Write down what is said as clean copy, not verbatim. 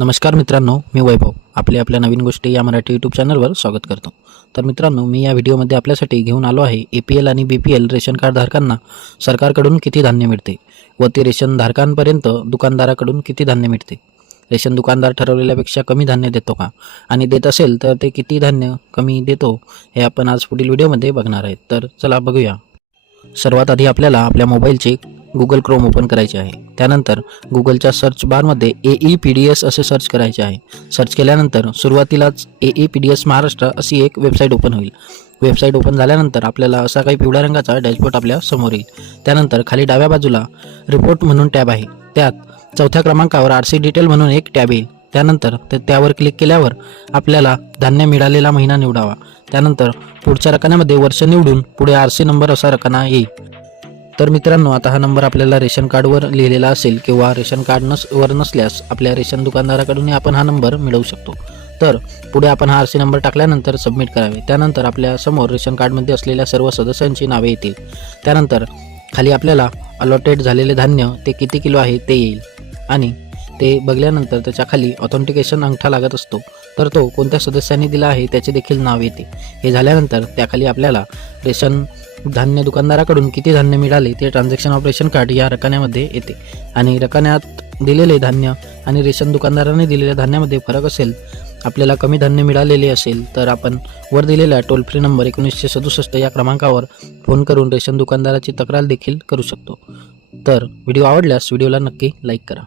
नमस्कार मित्रांनो, मी वैभव आपल्या नवीन गोष्टी या मराठी यूट्यूब चॅनलवर स्वागत करतो। तर मित्रांनो, मी या व्हिडिओमध्ये आपल्यासाठी घेऊन आलो आहे APL आणि BPL रेशन कार्ड धारकांना सरकारकडून किती धान्य मिळते व ते रेशन धारकांपर्यंत दुकानदाराकडून किती धान्य मिळते। रेशन दुकानदार ठरवलेल्यापेक्षा कमी धान्य देतो का आणि देत असेल तर ते किती धान्य कमी देतो हे आपण आज पुढील व्हिडिओमध्ये बघणार आहेत। तर चला बघूया। सर्वात आधी आपल्याला आपल्या मोबाईलचे Google Chrome ओपन करायचे आहे। त्यानंतर Googleच्या सर्च बारमध्ये AEPDS असे सर्च करायचे आहे। सर्च केल्यानंतर सुरुवातीलाच AEPDS महाराष्ट्र अशी एक वेबसाईट ओपन होईल। वेबसाईट ओपन झाल्यानंतर आपल्याला असा काही पिवळ्या रंगाचा डॅशबोर्ड आपल्या समोर येईल। त्यानंतर खाली डाव्या बाजूला रिपोर्ट म्हणून टॅब आहे, त्यात चौथ्या क्रमांकावर RC डिटेल म्हणून एक टॅब येईल। त्यानंतर त्यावर क्लिक केल्यावर आपल्याला धान्य मिळालेला महिना निवडावा। त्यानंतर पुढच्या रकान्यामध्ये वर्ष निवडून पुढे RC नंबर असा रकाना येईल। तर मित्रांनो, आता हा नंबर आपल्याला रेशन कार्डवर लिहिलेला असेल किंवा रेशन कार्ड वर नसल्यास आपल्या रेशन दुकानदाराकडून आपण हा नंबर मिळवू शकतो। तर पुढे आपण हा RC नंबर टाकल्यानंतर सबमिट करावे। त्यानंतर आपल्या समोर रेशन कार्डमध्ये असलेल्या सर्व सदस्यांची नावे येतील। त्यानंतर खाली आपल्याला अलॉटेड झालेले धान्य ते किती किलो आहे ते येईल आणि ते बघल्यानंतर त्याच्या खाली ऑथेंटिकेशन अंगठा लागत असतो, तर तो कोणत्या सदस्यांनी दिला आहे त्याचे देखील नाव येते। हे झाल्यानंतर त्याखाली आपल्याला रेशन धान्य दुकानदाराकडून किती धान्य मिळाले ते ट्रान्झॅक्शन ऑपरेशन कार्ड या रकान्यामध्ये येते आणि रकान्यात दिलेले धान्य आणि रेशन दुकानदाराने दिलेल्या धान्यामध्ये फरक असेल, आपल्याला कमी धान्य मिळालेले असेल तर आपण वर दिलेल्या टोल फ्री नंबर 1967 या क्रमांकावर फोन करून रेशन दुकानदाराची तक्रार देखील करू शकतो। तर व्हिडिओ आवडल्यास व्हिडिओला नक्की लाईक करा।